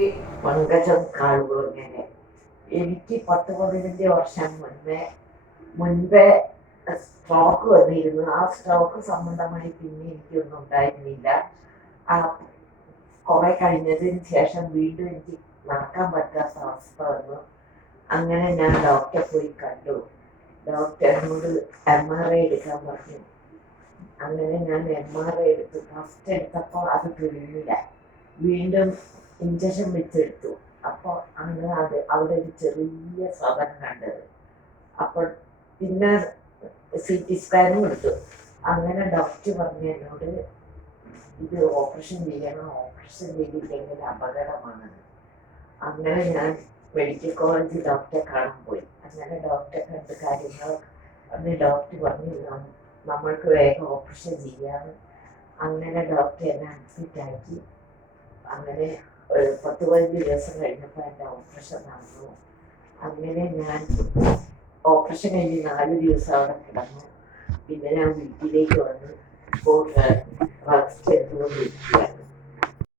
ഈ പങ്കജം കാളുകുളങ്ങരെ എനിക്ക് 10-15 വർഷം മുൻപേ സ്ട്രോക്ക് വന്നിരുന്നു. ആ സ്ട്രോക്ക് സംബന്ധമായി പിന്നെ എനിക്കൊന്നും ഉണ്ടായിരുന്നില്ല. ആ കുറെ കഴിഞ്ഞതിന് ശേഷം വീണ്ടും എനിക്ക് നടക്കാൻ പറ്റാത്ത അവസ്ഥ വന്നു. അങ്ങനെ ഞാൻ ഡോക്ടറെ പോയി കണ്ടു. ഡോക്ടറിനോട് MRI എടുക്കാൻ പറഞ്ഞു. അങ്ങനെ ഞാൻ MRI എടുത്തു. ഫസ്റ്റ് എടുത്തപ്പോൾ അത് തെളിഞ്ഞില്ല. വീണ്ടും ഇഞ്ചക്ഷൻ വെച്ചെടുത്തു. അപ്പോൾ ആണ് അവിടെ ഒരു ചെറിയ സാധനം കണ്ടത്. അപ്പോൾ പിന്നെ CT സ്കാനും എടുത്തു. അങ്ങനെ ഡോക്ടർ പറഞ്ഞു എന്നോട് ഇത് ഓപ്പറേഷൻ ചെയ്യണം, ഓപ്പറേഷൻ ചെയ്തില്ലെങ്കിൽ അപകടമാണ്. അങ്ങനെ ഞാൻ മെഡിക്കൽ കോളേജിൽ ഡോക്ടറെ കാണാൻ പോയി. അങ്ങനെ ഡോക്ടറെ കണ്ട് കാര്യങ്ങൾ അന്ന് ഡോക്ടർ പറഞ്ഞു നമ്മൾക്ക് വേഗം ഓപ്പറേഷൻ ചെയ്യാം. അങ്ങനെ ഡോക്ടർ എന്നെ അഡ്മിറ്റാക്കി. അങ്ങനെ 10-15 ദിവസം കഴിഞ്ഞപ്പോൾ എൻ്റെ ഓപ്പറേഷൻ നടന്നു. അങ്ങനെ ഞാൻ ഓപ്പറേഷൻ കഴിഞ്ഞ് 4 ദിവസം അവിടെ കിടന്നു. പിന്നെ ഞാൻ വീട്ടിലേക്ക് വന്നു. ഇപ്പോൾ റെസ്റ്റ് എടുത്തുകൊണ്ടിരിക്കും.